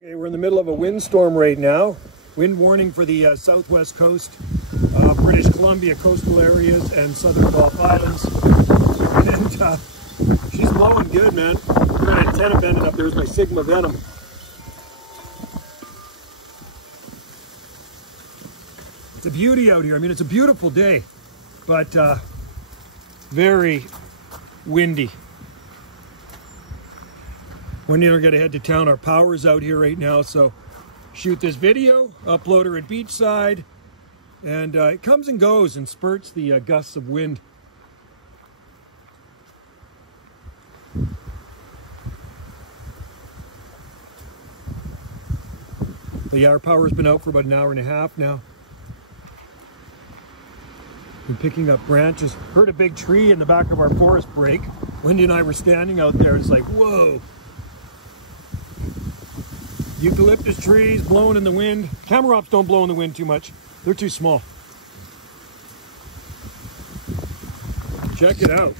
Okay, we're in the middle of a windstorm right now. Wind warning for the southwest coast, British Columbia coastal areas, and southern Gulf Islands. And she's blowing good, man. We're at antenna bending up. There's my Sigma Venom. It's a beauty out here. I mean, it's a beautiful day, but very windy. Wendy and I are going to head to town. Our power's out here right now, so shoot this video, upload her at beachside, and it comes and goes and spurts, the gusts of wind. But yeah, our power's been out for about an hour and a half now. Been picking up branches. Heard a big tree in the back of our forest break. Wendy and I were standing out there. It's like, whoa. Eucalyptus trees blowing in the wind. Camarops don't blow in the wind too much. They're too small. Check it out.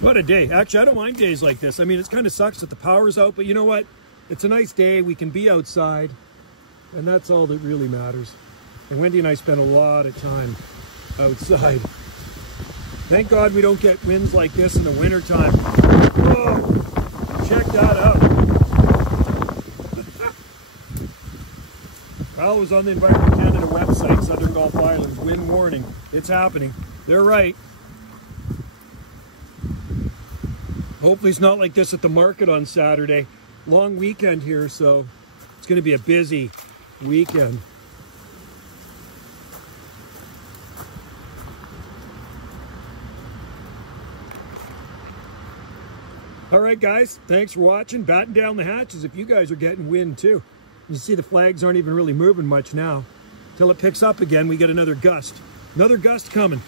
What a day. Actually, I don't mind days like this. I mean, it kind of sucks that the power's out, but you know what? It's a nice day. We can be outside, and that's all that really matters. And Wendy and I spent a lot of time outside. Thank God we don't get winds like this in the wintertime. Whoa! Check that out. Well, it was on the Environment Canada website, Southern Gulf Islands, wind warning. It's happening. They're right. Hopefully it's not like this at the market on Saturday. Long weekend here, so it's going to be a busy weekend. All right, guys, thanks for watching. Batten down the hatches if you guys are getting wind too. You see the flags aren't even really moving much now. Till it picks up again, we get another gust. Another gust coming.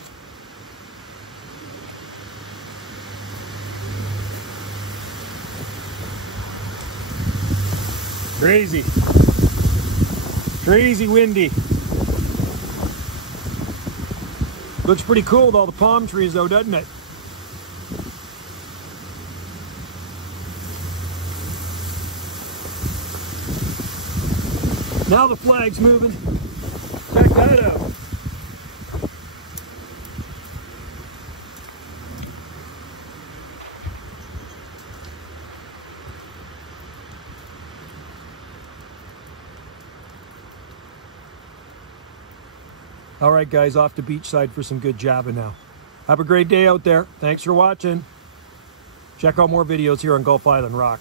Crazy. Crazy windy. Looks pretty cool with all the palm trees though, doesn't it? Now the flag's moving. Check that out. All right, guys, off to beachside for some good jabbing now. Have a great day out there. Thanks for watching. Check out more videos here on Gulf Island Rock.